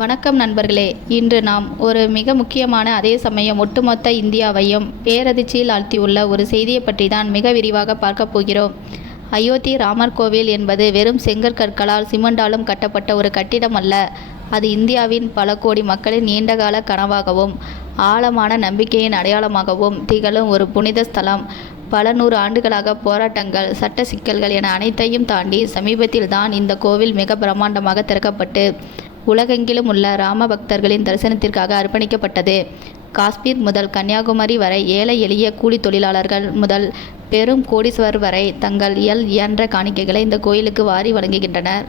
வணக்கம் நண்பர்களே. இன்று நாம் ஒரு மிக முக்கியமான, அதே சமயம் ஒட்டுமொத்த இந்தியாவையும் பேரதிர்ச்சியில் ஆழ்த்தியுள்ள ஒரு செய்தியை பற்றி தான் மிக விரிவாக பார்க்க போகிறோம். அயோத்தி ராமர் கோவில் என்பது வெறும் செங்கற்கற்களால் சிமெண்டாலும் கட்டப்பட்ட ஒரு கட்டிடம் அல்ல. அது இந்தியாவின் பல கோடி மக்களின் நீண்டகால கனவாகவும் ஆழமான நம்பிக்கையின் அடையாளமாகவும் திகழும் ஒரு புனித ஸ்தலம். பல நூறு ஆண்டுகளாக போராட்டங்கள், சட்ட சிக்கல்கள் என அனைத்தையும் தாண்டி சமீபத்தில் தான் இந்த கோவில் மிக பிரம்மாண்டமாக திறக்கப்பட்டு உலகெங்கிலும் உள்ள ராம பக்தர்களின் தரிசனத்திற்காக அர்ப்பணிக்கப்பட்டது. காஷ்மீர் முதல் கன்னியாகுமரி வரை, ஏழை எளிய கூலி தொழிலாளர்கள் முதல் பெரும் கோடீஸ்வரர் வரை தங்கள் இயன்ற காணிக்கைகளை இந்த கோயிலுக்கு வாரி வழங்குகின்றனர்.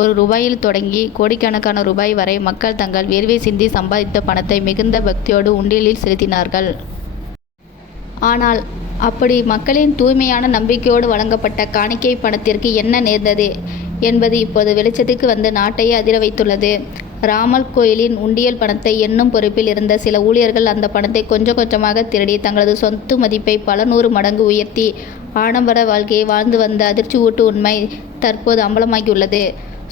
₹1 தொடங்கி கோடிக்கணக்கான ரூபாய் வரை மக்கள் தங்கள் வேர்வை சிந்தி சம்பாதித்த பணத்தை மிகுந்த பக்தியோடு உண்டியலில் செலுத்தினார்கள். ஆனால் அப்படி மக்களின் தூய்மையான நம்பிக்கையோடு வழங்கப்பட்ட காணிக்கை பணத்திற்கு என்ன நேர்ந்தது என்பது இப்போது வெளிச்சத்துக்கு வந்து நாட்டையே அதிர வைத்துள்ளது. ராமர் கோயிலின் உண்டியல் பணத்தை எண்ணும் பொறுப்பில் இருந்த சில ஊழியர்கள் அந்த பணத்தை கொஞ்சம் கொஞ்சமாக திருடி தங்களது சொத்து மதிப்பை பல 100 மடங்கு உயர்த்தி ஆடம்பர வாழ்க்கையை வாழ்ந்து வந்த அதிர்ச்சி ஊட்டு உண்மை தற்போது அம்பலமாகியுள்ளது.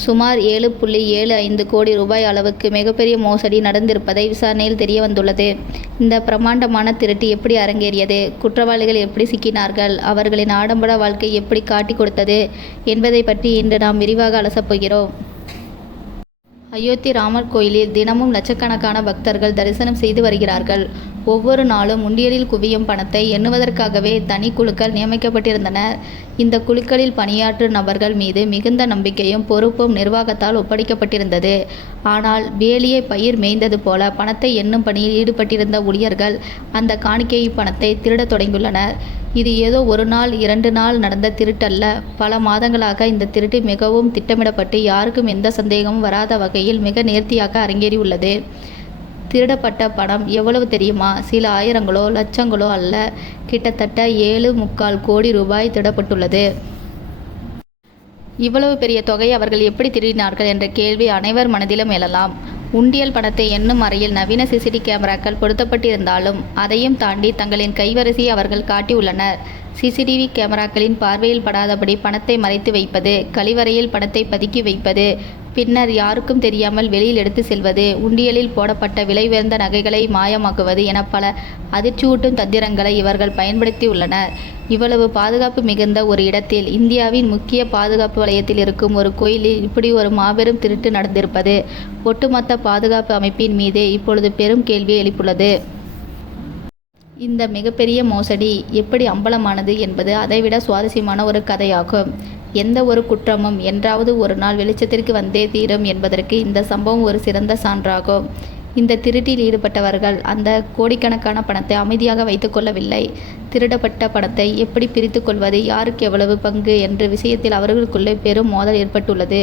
சுமார் ₹7.75 கோடி அளவுக்கு மிகப்பெரிய மோசடி நடந்திருப்பதை விசாரணையில் தெரிய வந்துள்ளது. இந்த பிரம்மாண்டமான திருட்டு எப்படி அரங்கேறியது, குற்றவாளிகள் எப்படி சிக்கினார்கள், அவர்களின் ஆடம்பர வாழ்க்கை எப்படி காட்டி கொடுத்தது என்பதை பற்றி இன்று நாம் விரிவாக அலசப்போகிறோம். அயோத்தி ராமர் கோயிலில் தினமும் லட்சக்கணக்கான பக்தர்கள் தரிசனம் செய்து வருகிறார்கள். ஒவ்வொரு நாளும் உண்டியலில் குவியும் பணத்தை எண்ணுவதற்காகவே தனி குழுக்கள் நியமிக்கப்பட்டிருந்தனர். இந்த குழுக்களில் பணியாற்றும் நபர்கள் மீது மிகுந்த நம்பிக்கையும் பொறுப்பும் நிர்வாகத்தால் ஒப்படைக்கப்பட்டிருந்தது. ஆனால் வேலியை பயிர் மேய்ந்தது போல பணத்தை எண்ணும் பணியில் ஈடுபட்டிருந்த ஊழியர்கள் அந்த காணிக்கை பணத்தை திருடத் தொடங்கியுள்ளனர். இது ஏதோ 1 நாள் 2 நாள் நடந்த திருட்டல்ல. பல மாதங்களாக இந்த திருட்டு மிகவும் திட்டமிடப்பட்டு யாருக்கும் எந்த சந்தேகமும் வராத வகையில் மிக நேர்த்தியாக அரங்கேறியுள்ளது. திருடப்பட்ட பணம் எவ்வளவு தெரியுமா? சில ஆயிரங்களோ லட்சங்களோ அல்ல, கிட்டத்தட்ட ₹7.25 கோடி திருடப்பட்டுள்ளது. இவ்வளவு பெரிய தொகையை அவர்கள் எப்படி திருடினார்கள் என்ற கேள்வி அனைவர் மனதிலும் எழலாம். உண்டியல் பணத்தை எண்ணும் அறையில் நவீன சிசிடி கேமராக்கள் பொருத்தப்பட்டிருந்தாலும் அதையும் தாண்டி தங்களின் கைவரிசையை அவர்கள் காட்டியுள்ளனர். சிசிடிவி கேமராக்களின் பார்வையில் படாதபடி பணத்தை மறைத்து வைப்பது, கழிவறையில் பணத்தை பதுக்கி வைப்பது, பின்னர் யாருக்கும் தெரியாமல் வெளியில் எடுத்து செல்வது, உண்டியலில் போடப்பட்ட விலை உயர்ந்த நகைகளை மாயமாக்குவது என பல அதிர்ச்சியூட்டும் தந்திரங்களை இவர்கள் பயன்படுத்தியுள்ளனர். இவ்வளவு பாதுகாப்பு மிகுந்த ஒரு இடத்தில், இந்தியாவின் முக்கிய பாதுகாப்பு வலயத்தில் இருக்கும் ஒரு கோயிலில் இப்படி ஒரு மாபெரும் திருட்டு நடந்திருப்பது ஒட்டுமொத்த பாதுகாப்பு அமைப்பின் மீதே இப்பொழுது பெரும் கேள்வியை எழுப்புள்ளது. இந்த மிகப்பெரிய மோசடி எப்படி அம்பலமானது என்பது அதைவிட சுவாரஸ்யமான ஒரு கதையாகும். எந்த ஒரு குற்றமும் என்றாவது ஒரு நாள் வெளிச்சத்திற்கு வந்தே தீரும் என்பதற்கு இந்த சம்பவம் ஒரு சிறந்த சான்றாகும். இந்த திருட்டில் ஈடுபட்டவர்கள் அந்த கோடிக்கணக்கான பணத்தை அமைதியாக வைத்துக் கொள்ளவில்லை. திருடப்பட்ட பணத்தை எப்படி பிரித்து கொள்வது, யாருக்கு எவ்வளவு பங்கு என்ற விஷயத்தில் அவர்களுக்குள்ளே பெரும் மோதல் ஏற்பட்டுள்ளது.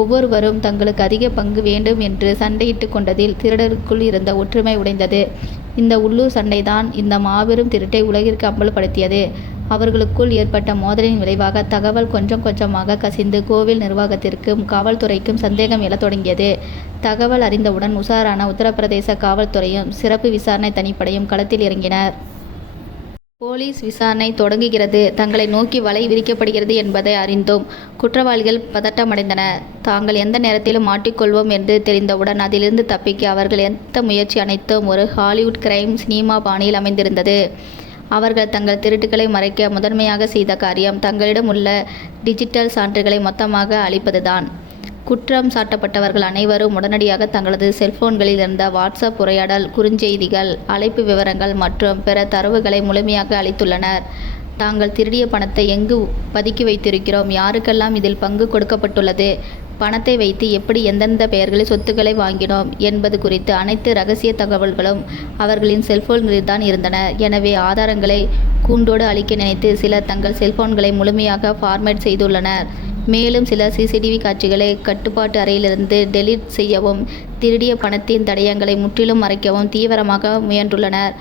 ஒவ்வொருவரும் தங்களுக்கு அதிக பங்கு வேண்டும் என்று சண்டையிட்டு கொண்டதில் திருடருக்குள் இருந்த ஒற்றுமை உடைந்தது. இந்த உள்ளூர் சண்டைதான் இந்த மாபெரும் திருட்டை உலகிற்கு அம்பலப்படுத்தியது. அவர்களுக்குள் ஏற்பட்ட மோதலின் விளைவாக தகவல் கொஞ்சம் கொஞ்சமாக கசிந்து கோவில் நிர்வாகத்திற்கும் காவல்துறைக்கும் சந்தேகம் எழத் தொடங்கியது. தகவல் அறிந்தவுடன் உஷாரான உத்தரப்பிரதேச காவல்துறையும் சிறப்பு விசாரணை தனிப்படையும் களத்தில் இறங்கினர். போலீஸ் விசாரணை தொடங்குகிறது. தங்களை நோக்கி வலை விரிக்கப்படுகிறது என்பதை அறிந்தும் குற்றவாளிகள் பதட்டமடைந்தனர். தாங்கள் எந்த நேரத்திலும் மாட்டிக்கொள்வோம் என்று தெரிந்தவுடன் அதிலிருந்து தப்பிக்க அவர்கள் எடுத்த முயற்சி அனைத்தும் ஒரு ஹாலிவுட் கிரைம் சினிமா பாணியில் அமைந்திருந்தது. அவர்கள் தங்கள் திருட்டுகளை மறைக்க முதன்மையாக செய்த காரியம் தங்களிடம் உள்ள டிஜிட்டல் சான்றுகளை மொத்தமாக அழிப்பதுதான். குற்றம் சாட்டப்பட்டவர்கள் அனைவரும் உடனடியாக தங்களது செல்போன்களில் இருந்த வாட்ஸ்அப் உரையாடல், குறுஞ்செய்திகள், அழைப்பு விவரங்கள் மற்றும் பிற தரவுகளை முழுமையாக அளித்துள்ளனர். தாங்கள் திருடிய பணத்தை எங்கு பதுக்கி வைத்திருக்கிறோம், யாருக்கெல்லாம் இதில் பங்கு கொடுக்கப்பட்டுள்ளது, பணத்தை வைத்து எப்படி எந்தெந்த பெயர்களில் சொத்துக்களை வாங்கினோம் என்பது குறித்து அனைத்து இரகசிய தகவல்களும் அவர்களின் செல்போன்களில் தான் இருந்தன. எனவே ஆதாரங்களை கூண்டோடு அழிக்க நினைத்து சிலர் தங்கள் செல்போன்களை முழுமையாக ஃபார்மேட் செய்துள்ளனர். மேலும் சிலர் சிசிடிவி காட்சிகளை கட்டுப்பாட்டு அறையிலிருந்து டெலீட் செய்யவும் திருடிய பணத்தின் தடயங்களை முற்றிலும் மறைக்கவும் தீவிரமாக முயன்றுள்ளனர்.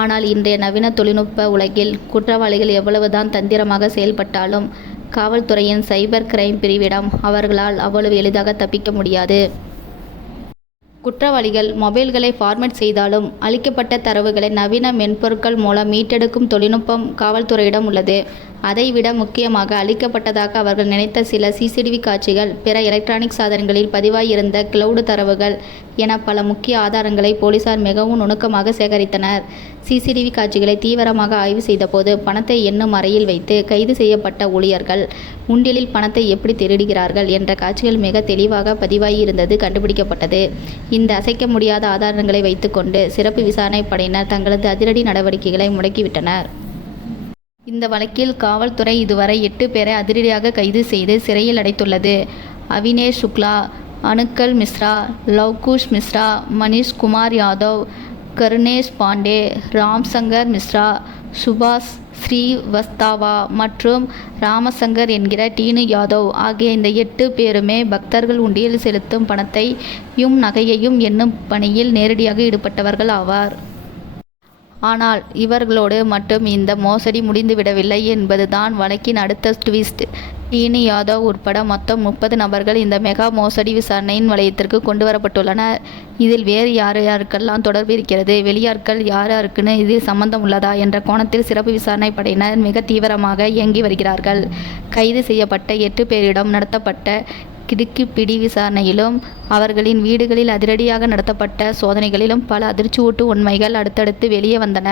ஆனால் இன்றைய நவீன தொழில்நுட்ப உலகில் குற்றவாளிகள் எவ்வளவுதான் தந்திரமாக செயல்பட்டாலும் காவல்துறையின் சைபர் கிரைம் பிரிவிடம் அவர்களால் அவ்வளவு எளிதாக தப்பிக்க முடியாது. குற்றவாளிகள் மொபைல்களை ஃபார்மேட் செய்தாலும் அளிக்கப்பட்ட தரவுகளை நவீன மென்பொருட்கள் மூலம் மீட்டெடுக்கும் தொழில்நுட்பம் காவல்துறையிடம் உள்ளது. அதைவிட முக்கியமாக அளிக்கப்பட்டதாக அவர்கள் நினைத்த சில சிசிடிவி காட்சிகள், பிற எலக்ட்ரானிக் சாதனங்களில் பதிவாயிருந்த கிளவுடு தரவுகள் என பல முக்கிய ஆதாரங்களை போலீசார் மிகவும் நுணுக்கமாக சேகரித்தனர். சிசிடிவி காட்சிகளை தீவிரமாக ஆய்வு செய்தபோது பணத்தை எண்ணும் அறையில் வைத்து கைது செய்யப்பட்ட ஊழியர்கள் உண்டியலில் பணத்தை எப்படி திருடுகிறார்கள் என்ற காட்சிகள் மிக தெளிவாக பதிவாகியிருந்தது கண்டுபிடிக்கப்பட்டது. இந்த அசைக்க முடியாத ஆதாரங்களை வைத்துக்கொண்டு சிறப்பு விசாரணை படையினர் தங்களது அதிரடி நடவடிக்கைகளை முடக்கிவிட்டனர். இந்த வழக்கில் காவல்துறை இதுவரை 8 பேரை அதிரடியாக கைது செய்து சிறையில் அடைத்துள்ளது. அவினேஷ் சுக்லா, அனுக்கல் மிஸ்ரா, லவ்குஷ் மிஸ்ரா, மனிஷ் குமார் யாதவ், கருணேஷ் பாண்டே, ராம்சங்கர் மிஸ்ரா, சுபாஷ் ஸ்ரீவஸ்தவா மற்றும் ராமசங்கர் என்கிற டீனு யாதவ் ஆகிய இந்த 8 பேருமே பக்தர்கள் உண்டியல் செலுத்தும் பணத்தையும் நகையையும் எண்ணும் பணியில் நேரடியாக ஈடுபட்டவர்கள் ஆவார். ஆனால் இவர்களோடு மட்டும் இந்த மோசடி முடிந்துவிடவில்லை என்பதுதான் வழக்கின் அடுத்த ட்விஸ்ட். டீனு யாதவ் உட்பட மொத்தம் 30 நபர்கள் இந்த மெகா மோசடி விசாரணையின் வளையத்திற்கு கொண்டு வரப்பட்டுள்ளனர். இதில் வேறு யாருக்கெல்லாம் தொடர்பு இருக்கிறது, வெளியாட்கள் யாருக்குன்னு இதில் சம்பந்தம் உள்ளதா என்ற கோணத்தில் சிறப்பு விசாரணை படையினர் மிக தீவிரமாக இயங்கி வருகிறார்கள். கைது செய்யப்பட்ட 8 பேரிடம் நடத்தப்பட்ட கிடுக்கிப்பிடி விசாரணையிலும் அவர்களின் வீடுகளில் அதிரடியாக நடத்தப்பட்ட சோதனைகளிலும் பல அதிர்ச்சியூட்டு உண்மைகள் அடுத்தடுத்து வெளியே வந்தன.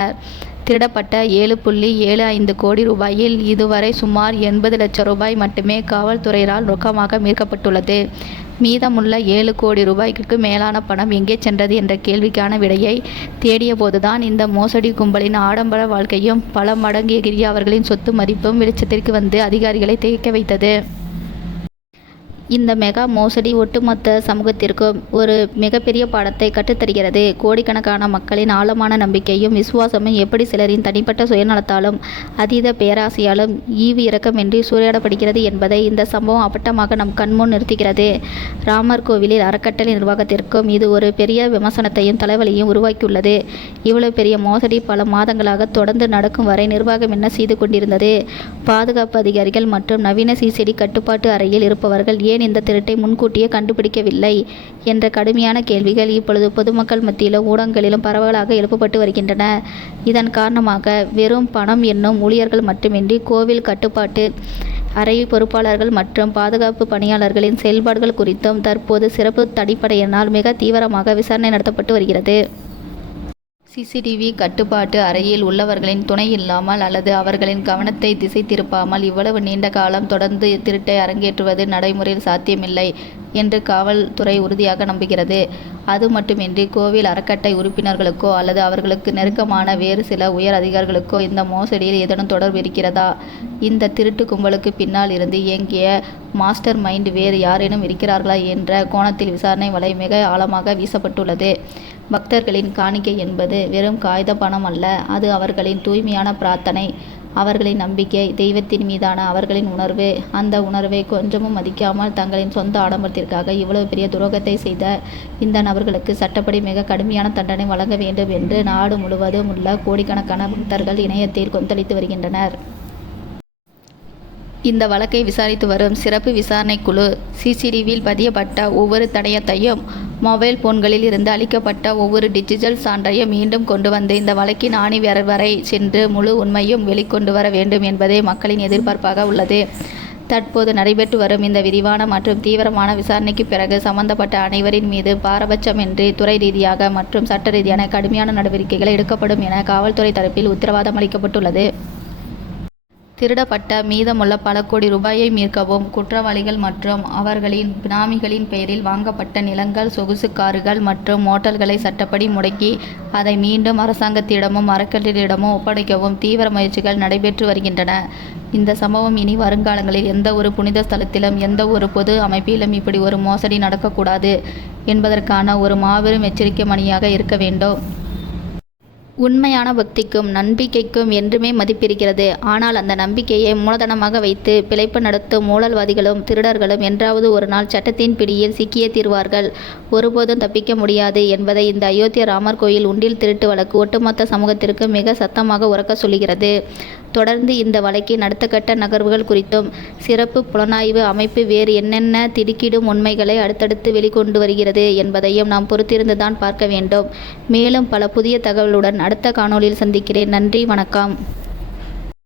திருடப்பட்ட 7.75 கோடி ரூபாயில் இதுவரை சுமார் 80 லட்சம் ரூபாய் மட்டுமே காவல்துறையினரால் ரொக்கமாக மீட்கப்பட்டுள்ளது. மீதமுள்ள 7 கோடி ரூபாய்க்கு மேலான பணம் எங்கே சென்றது என்ற கேள்விக்கான விடையை தேடிய போதுதான் இந்த மோசடி கும்பலின் ஆடம்பர வாழ்க்கையும் பல மடங்கு எகிரிய அவர்களின் சொத்து மதிப்பும் வெளிச்சத்திற்கு வந்து அதிகாரிகளை திகைக்க வைத்தது. இந்த மெகா மோசடி ஒட்டுமொத்த சமூகத்திற்கும் ஒரு மிகப்பெரிய பாடத்தை கற்றுத்தருகிறது. கோடிக்கணக்கான மக்களின் ஆழமான நம்பிக்கையும் விசுவாசமும் எப்படி சிலரின் தனிப்பட்ட சுயநலத்தாலும் அதீத பேராசையாலும் ஈவு இரக்கமின்றி சூறையாடப்படுகிறது என்பதை இந்த சம்பவம் அப்பட்டமாக நம் கண்முன் நிறுத்துகிறது. ராமர் கோவிலில் அறக்கட்டளை நிர்வாகத்திற்கும் இது ஒரு பெரிய விமர்சனத்தையும் தலைவலியையும் உருவாக்கியுள்ளது. இவ்வளவு பெரிய மோசடி பல மாதங்களாக தொடர்ந்து நடக்கும் வரை நிர்வாகம் என்ன செய்து கொண்டிருந்தது? பாதுகாப்பு அதிகாரிகள் மற்றும் நவீன சிசிடி கட்டுப்பாட்டு அறையில் இருப்பவர்கள் ஏன் இந்த திருட்டை முன்கூட்டியே கண்டுபிடிக்கவில்லை என்ற கடுமையான கேள்விகள் இப்பொழுது பொதுமக்கள் மத்தியிலும் ஊடகங்களிலும் பரவலாக எழுப்பப்பட்டு வருகின்றன. இதன் காரணமாக வெறும் பணம் எண்ணும் ஊழியர்கள் மட்டுமின்றி கோவில் கட்டுப்பாட்டு அறை பொறுப்பாளர்கள் மற்றும் பாதுகாப்பு பணியாளர்களின் செயல்பாடுகள் குறித்தும் தற்போது சிறப்பு தனிப்படையினால் மிக தீவிரமாக விசாரணை நடத்தப்பட்டு வருகிறது. சிசிடிவி கட்டுப்பாட்டு அறையில் உள்ளவர்களின் துணை இல்லாமல் அல்லது அவர்களின் கவனத்தை திசை திருப்பாமல் இவ்வளவு நீண்ட காலம் தொடர்ந்து திருட்டை அரங்கேற்றுவது நடைமுறையில் சாத்தியமில்லை என்று காவல்துறை உறுதியாக நம்புகிறது. அது மட்டுமின்றி கோவில் அறக்கட்டளை உறுப்பினர்களுக்கோ அல்லது அவர்களுக்கு நெருக்கமான வேறு சில உயர் அதிகாரிகளுக்கோ இந்த மோசடியில் ஏதேனும் தொடர்பு இருக்கிறதா? இந்த திருட்டு கும்பலுக்கு பின்னால் இருந்து இயங்கிய மாஸ்டர் மைண்ட் வேறு யாரேனும் இருக்கிறார்களா என்ற கோணத்தில் விசாரணை வலை மிக ஆழமாக வீசப்பட்டுள்ளது. பக்தர்களின் காணிக்கை என்பது வெறும் காகித பணம் அல்ல, அது அவர்களின் தூய்மையான பிரார்த்தனை, அவர்களின் நம்பிக்கை, தெய்வத்தின் மீதான அவர்களின் உணர்வு. அந்த உணர்வை கொஞ்சமும் மதிக்காமல் தங்களின் சொந்த ஆடம்பரத்திற்காக இவ்வளவு பெரிய துரோகத்தை செய்த இந்த நபர்களுக்கு சட்டப்படி மிக கடுமையான தண்டனை வழங்க வேண்டும் என்று நாடு முழுவதும் உள்ள கோடிக்கணக்கான பக்தர்கள் இணையத்தில் கொந்தளித்து வருகின்றனர். இந்த வழக்கை விசாரித்து வரும் சிறப்பு விசாரணை குழு சிசிடிவியில் பதியப்பட்ட ஒவ்வொரு தடயத்தையும், மொபைல் போன்களில் இருந்து அளிக்கப்பட்ட ஒவ்வொரு டிஜிட்டல் சான்றையும் மீண்டும் கொண்டு வந்து இந்த வழக்கின் ஆணிவேர் வரை சென்று முழு உண்மையும் வெளிக்கொண்டு வர வேண்டும் என்பதே மக்களின் எதிர்பார்ப்பாக உள்ளது. தற்போது நடைபெற்று வரும் இந்த விரிவான மற்றும் தீவிரமான விசாரணைக்கு பிறகு சம்பந்தப்பட்ட அனைவரின் மீது பாரபட்சமின்றி துறை ரீதியாக மற்றும் சட்ட ரீதியான கடுமையான நடவடிக்கைகள் எடுக்கப்படும் என காவல்துறை தரப்பில் உத்தரவாதம் அளிக்கப்பட்டுள்ளது. திருடப்பட்ட மீதமுள்ள பல கோடி ரூபாயை மீட்கவும், குற்றவாளிகள் மற்றும் அவர்களின் பினாமிகளின் பெயரில் வாங்கப்பட்ட நிலங்கள், சொகுசு கார்கள் மற்றும் ஓட்டல்களை சட்டப்படி முடக்கி அதை மீண்டும் அரசாங்கத்திடமும் அறக்கட்டளையிடமும் ஒப்படைக்கவும் தீவிர முயற்சிகள் நடைபெற்று வருகின்றன. இந்த சம்பவம் இனி வருங்காலங்களில் எந்த ஒரு புனித ஸ்தலத்திலும் எந்த ஒரு பொது அமைப்பிலும் இப்படி ஒரு மோசடி நடக்கக்கூடாது என்பதற்கான ஒரு மாபெரும் எச்சரிக்கை மணியாக இருக்க வேண்டும். உண்மையான பக்திக்கும் நம்பிக்கைக்கும் என்றுமே மதிப்பிருக்கிறது. ஆனால் அந்த நம்பிக்கையை மூலதனமாக வைத்து பிழைப்பு நடத்தும் ஊழல்வாதிகளும் திருடர்களும் என்றாவது ஒரு நாள் சட்டத்தின் பிடியில் சிக்கியே தீர்வார்கள். ஒருபோதும் தப்பிக்க முடியாது என்பதை இந்த அயோத்தியா ராமர் கோயில் உண்டியல் திருட்டு வழக்கு ஒட்டுமொத்த சமூகத்திற்கு மிக சத்தமாக உரக்க சொல்லுகிறது. தொடர்ந்து இந்த வழக்கின் அடுத்த கட்ட நகர்வுகள் குறித்தும் சிறப்பு புலனாய்வு அமைப்பு வேறு என்னென்ன திடுக்கிடும் உண்மைகளை அடுத்தடுத்து வெளிக்கொண்டு வருகிறது என்பதையும் நாம் பொறுத்திருந்துதான் பார்க்க வேண்டும். மேலும் பல புதிய தகவலுடன் அடுத்த காணொளியில் சந்திக்கிறேன். நன்றி, வணக்கம்.